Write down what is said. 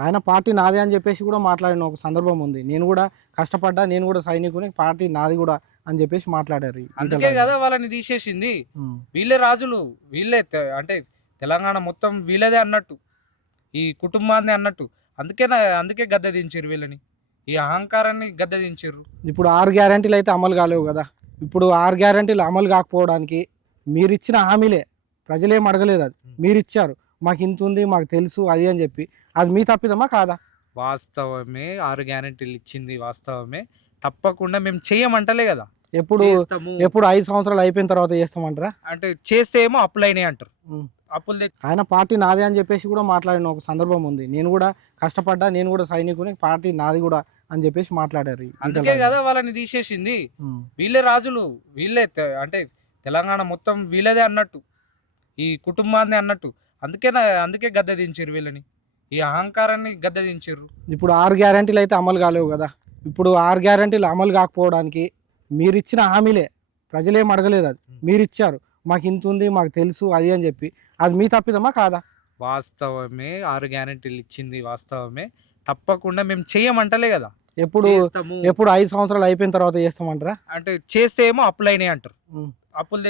ఆయన పార్టీ నాదే అని చెప్పేసి కూడా మాట్లాడిన ఒక సందర్భం ఉంది. నేను కూడా కష్టపడ్డా, నేను కూడా సైనికుని, పార్టీ నాది కూడా అని చెప్పేసి మాట్లాడారు అందుకే కదా వాళ్ళని తీసేసింది. వీళ్ళే రాజులు, వీళ్ళే అంటే తెలంగాణ మొత్తం వీళ్ళదే అన్నట్టు, ఈ కుటుంబాన్ని అన్నట్టు. అందుకే గద్దె దించారు వీళ్ళని, ఈ అహంకారాన్ని గద్దె దించారు. ఇప్పుడు 6 గ్యారెంటీలు అయితే అమలు కాలేవు కదా. ఇప్పుడు 6 గ్యారెంటీలు అమలు కాకపోవడానికి మీరు ఇచ్చిన హామీలే, ప్రజలేం అడగలేదు, అది మీరు ఇచ్చారు. మాకు ఇంత ఉంది, మాకు తెలుసు అది అని చెప్పి, అది మీ తప్పిదమా కాదా? వాస్తవమే, 6 గ్యారెంటీలు ఇచ్చింది వాస్తవమే. తప్పకుండా మేము చెయ్యమంటలే కదా, ఎప్పుడు చేస్తాము. ఎప్పుడు 5 సంవత్సరాలు అయిపోయిన తర్వాత చేస్తామంటారా? అంటే చేస్తే ఏమో అప్పులైనాయి అంటారు. అప్పులు ఆయన పార్టీ నాదే అని చెప్పేసి కూడా మాట్లాడిన ఒక సందర్భం ఉంది. నేను కూడా కష్టపడ్డా, నేను కూడా సైనికుని, పార్టీ నాది కూడా అని చెప్పేసి మాట్లాడారు అందుకే కదా వాళ్ళని తీసేసింది. వీళ్ళే రాజులు, వీళ్ళే అంటే తెలంగాణ మొత్తం వీళ్ళదే అన్నట్టు, ఈ కుటుంబాన్ని అన్నట్టు. అందుకే గద్దె దించారు వీళ్ళని, ఈ అహంకారాన్ని గద్దె దించారు. ఇప్పుడు 6 గ్యారెంటీలు అయితే అమలు కాలేవు కదా. ఇప్పుడు 6 గ్యారెంటీలు అమలు కాకపోవడానికి మీరు ఇచ్చిన హామీలే, ప్రజలేం అడగలేదు, అది మీరు ఇచ్చారు. మాకు ఇంత ఉంది, మాకు తెలుసు అది అని చెప్పి, అది మీ తప్పిదమా కాదా? వాస్తవమే, 6 గ్యారెంటీలు ఇచ్చింది వాస్తవమే. తప్పకుండా మేము చెయ్యమంటలే కదా, ఎప్పుడు చేస్తాము. ఎప్పుడు 5 సంవత్సరాలు అయిపోయిన తర్వాత చేస్తామంటారా? అంటే చేస్తే ఏమో అప్పులైనాయి అంటారు. అప్పులు